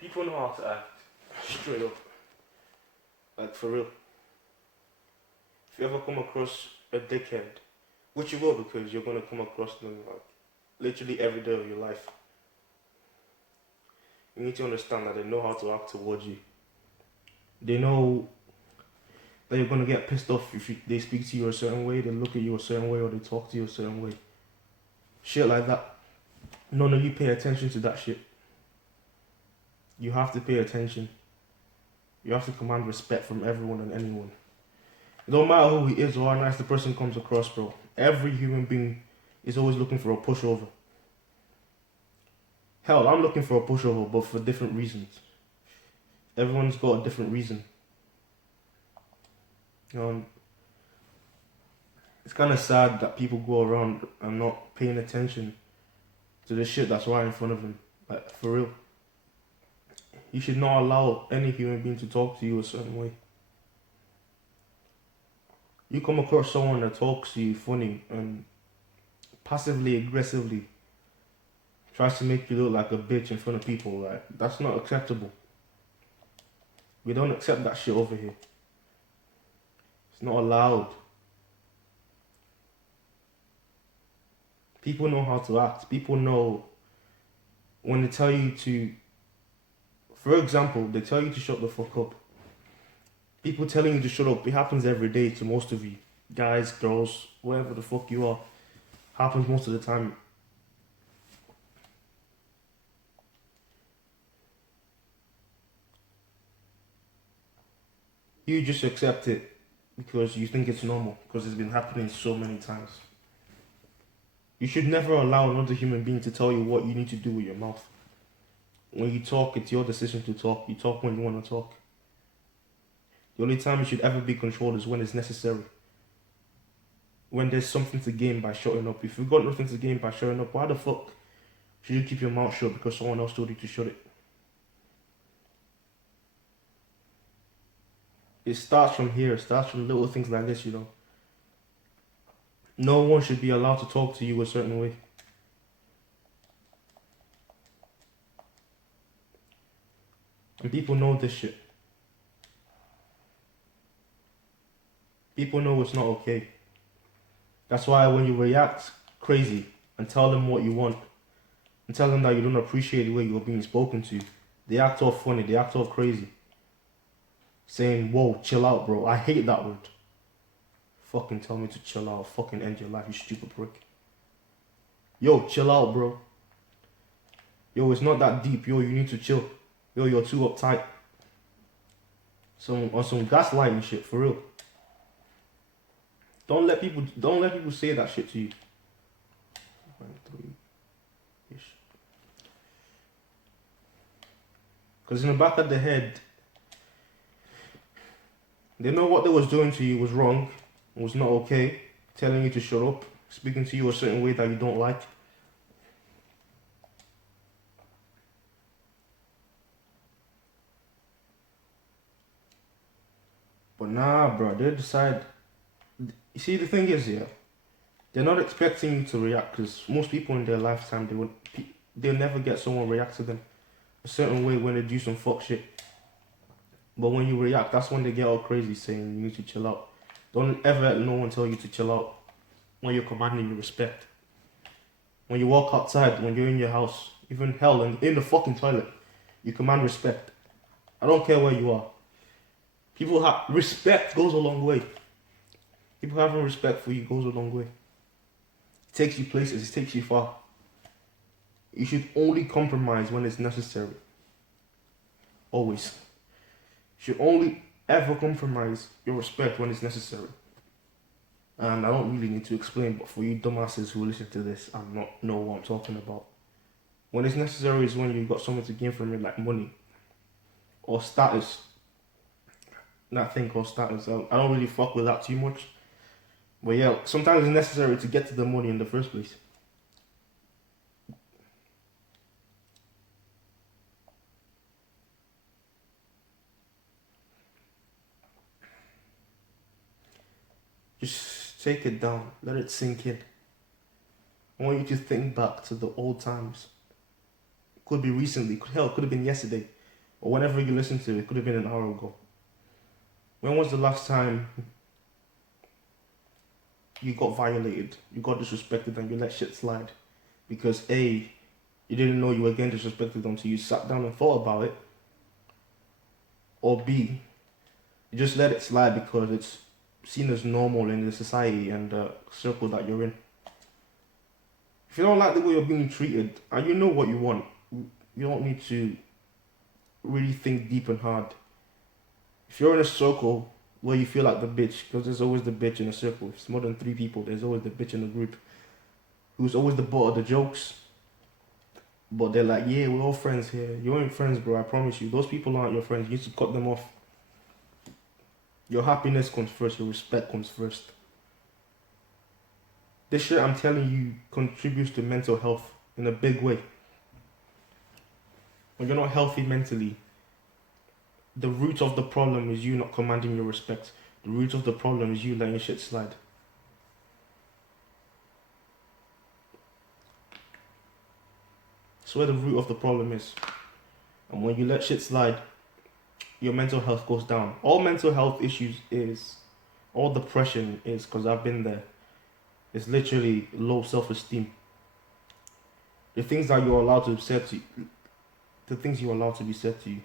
People know how to act. Straight up. Like, for real. If you ever come across a dickhead, which you will because you're going to come across them like literally every day of your life, you need to understand that they know how to act towards you. They know that you're going to get pissed off if they speak to you a certain way, they look at you a certain way, or they talk to you a certain way. Shit like that. None of you pay attention to that shit. You have to pay attention. You have to command respect from everyone and anyone. It don't matter who he is or how nice the person comes across, bro. Every human being is always looking for a pushover. Hell, I'm looking for a pushover, but for different reasons. Everyone's got a different reason. It's kind of sad that people go around and not paying attention to the shit that's right in front of them. Like, for real. You should not allow any human being to talk to you a certain way. You come across someone that talks to you funny and passively aggressively tries to make you look like a bitch in front of people, like, that's not acceptable. We don't accept that shit over here. It's not allowed. People know how to act. People know when they tell you to, for example, they tell you to shut the fuck up. People telling you to shut up, it happens every day to most of you. Guys, girls, whatever the fuck you are. Happens most of the time. You just accept it because you think it's normal, because it's been happening so many times. You should never allow another human being to tell you what you need to do with your mouth. When you talk, it's your decision to talk. You talk when you want to talk. The only time you should ever be controlled is when it's necessary. When there's something to gain by shutting up. If you've got nothing to gain by shutting up, why the fuck should you keep your mouth shut because someone else told you to shut it? It starts from here. It starts from little things like this, you know. No one should be allowed to talk to you a certain way. And people know this shit. People know it's not okay. That's why when you react crazy and tell them what you want and tell them that you don't appreciate the way you're being spoken to, they act all funny, they act all crazy. Saying, whoa, chill out, bro. I hate that word. Fucking tell me to chill out. Fucking end your life, you stupid prick. Yo, chill out, bro. Yo, it's not that deep. Yo, you need to chill. Yo, you're too uptight. On some gaslighting shit, for real. Don't let people say that shit to you. Because in the back of the head, they know what they was doing to you was wrong, was not okay, telling you to shut up, speaking to you a certain way that you don't like. But nah, bro, they decide. You see, the thing is, yeah, they're not expecting you to react because most people in their lifetime, they'll never get someone react to them a certain way when they do some fuck shit. But when you react, that's when they get all crazy saying you need to chill out. Don't ever let no one tell you to chill out when you're commanding your respect. When you walk outside, when you're in your house, even hell, in the fucking toilet, you command respect. I don't care where you are. Respect goes a long way. People having respect for you goes a long way. It takes you places, it takes you far. You should only compromise when it's necessary. Always. You should only ever compromise your respect when it's necessary. And I don't really need to explain, but for you dumbasses who listen to this and not know what I'm talking about. When it's necessary is when you've got something to gain from it, like money or status. That thing called status. I don't really fuck with that too much. But yeah, sometimes it's necessary to get to the money in the first place. Just take it down. Let it sink in. I want you to think back to the old times. Could be recently. Hell, could have been yesterday. or whenever you listen to it, it could have been an hour ago. When was the last time you got violated, you got disrespected, and you let shit slide? Because A, you didn't know you were getting disrespected until you sat down and thought about it. Or B, you just let it slide because it's seen as normal in the society and the circle that you're in. If you don't like the way you're being treated, and you know what you want, you don't need to really think deep and hard. If you're in a circle where you feel like the bitch, because there's always the bitch in a circle. If it's more than 3 people, there's always the bitch in the group who's always the butt of the jokes. But they're like, yeah, we're all friends here. You ain't friends, bro, I promise you. Those people aren't your friends. You need to cut them off. Your happiness comes first. Your respect comes first. This shit, I'm telling you, contributes to mental health in a big way. When you're not healthy mentally, the root of the problem is you not commanding your respect. The root of the problem is you letting shit slide. That's where the root of the problem is. And when you let shit slide, your mental health goes down. All mental health issues is, all depression is, because I've been there, it's literally low self-esteem. The things that you're allowed to be said to you, the things you're allowed to be said to you,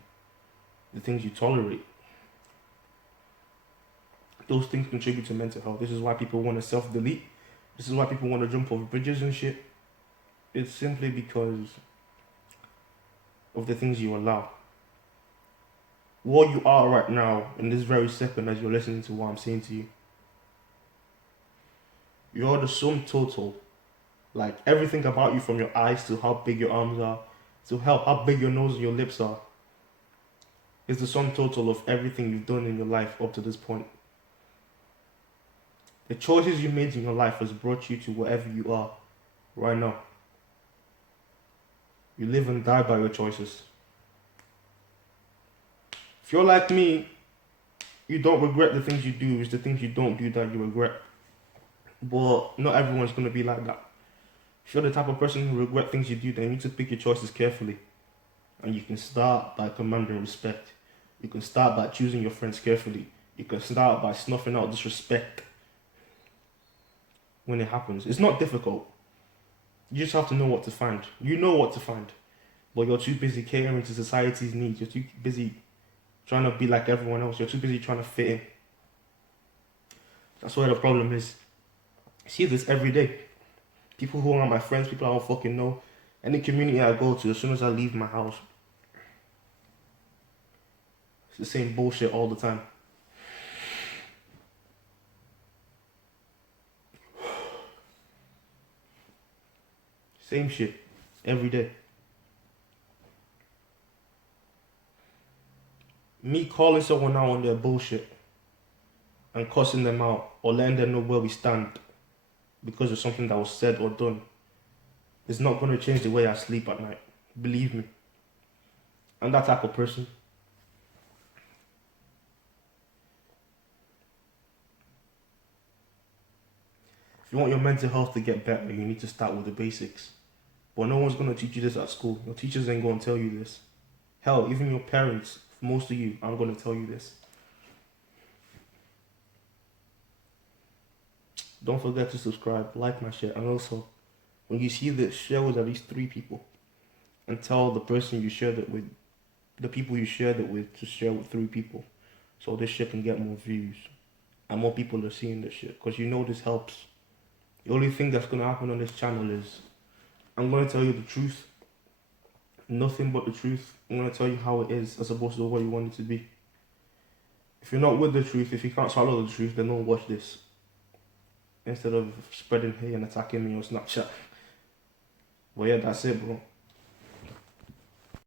the things you tolerate, those things contribute to mental health. This is why people want to self-delete. This is why people want to jump over bridges and shit. It's simply because of the things you allow. What you are right now, in this very second as you're listening to what I'm saying to you, you're the sum total. Like everything about you, from your eyes to how big your arms are, to how big your nose and your lips are, is the sum total of everything you've done in your life up to this point. The choices you made in your life has brought you to wherever you are right now. You live and die by your choices. If you're like me, you don't regret the things you do. It's the things you don't do that you regret. But not everyone's going to be like that. If you're the type of person who regret things you do, then you need to pick your choices carefully. And you can start by commanding respect. You can start by choosing your friends carefully. You can start by snuffing out disrespect when it happens. It's not difficult. You just have to know what to find. You know what to find. But you're too busy catering to society's needs. You're too busy trying to be like everyone else. You're too busy trying to fit in. That's where the problem is. I see this every day. People who aren't my friends, people I don't fucking know. Any community I go to, as soon as I leave my house, it's the same bullshit all the time. Same shit every day. Me calling someone out on their bullshit and cussing them out or letting them know where we stand because of something that was said or done is not going to change the way I sleep at night. Believe me. I'm that type of person. If you want your mental health to get better, you need to start with the basics. But no one's going to teach you this at school. Your teachers ain't going to tell you this. Hell, even your parents, most of you, aren't going to tell you this. Don't forget to subscribe, like my shit, and also, when you see this, share with at least 3 people. And tell the person you shared it with, the people you shared it with, to share with 3 people. So this shit can get more views. And more people are seeing this shit. Because you know this helps. The only thing that's going to happen on this channel is, I'm going to tell you the truth. Nothing but the truth. I'm going to tell you how it is, as opposed to what you want it to be. If you're not with the truth, if you can't swallow the truth, then don't watch this. Instead of spreading hate and attacking me on Snapchat. But yeah, that's it, bro.